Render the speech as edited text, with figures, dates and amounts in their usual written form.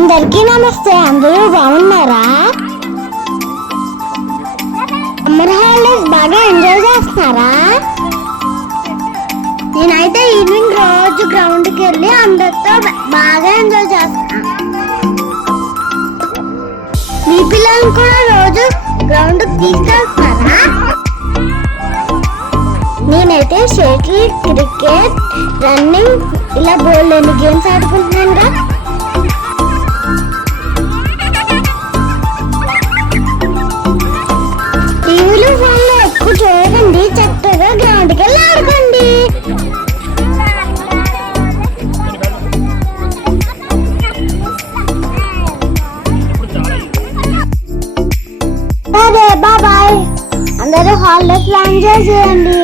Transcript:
అందరికీ నమస్తే. అందరూ బాగున్నారా? సమ్మర్ హాలిడేస్ బాగా ఎంజాయ్ చేస్తున్నారా? నేనైతే ఈవినింగ్ రోజు గ్రౌండ్కి వెళ్ళి అందరితో బాగా ఎంజాయ్ చేస్తాను. మీ పిల్లల్ని కూడా రోజు గ్రౌండ్కి తీసుకెళ్తున్నారా? నేనైతే షటిల్, క్రికెట్, రన్నింగ్ ఇలా బోల్డ్ గేమ్స్ ఆడుకుంటున్నాను. టీవీలో ఫోన్లో ఎక్కువ చూడకండి, చక్కగా గ్రౌండ్కి వెళ్ళి ఆడుకోండి. అదే బాబాయ్, అందరూ హాలిడేస్ ప్లాన్ చేసేయండి.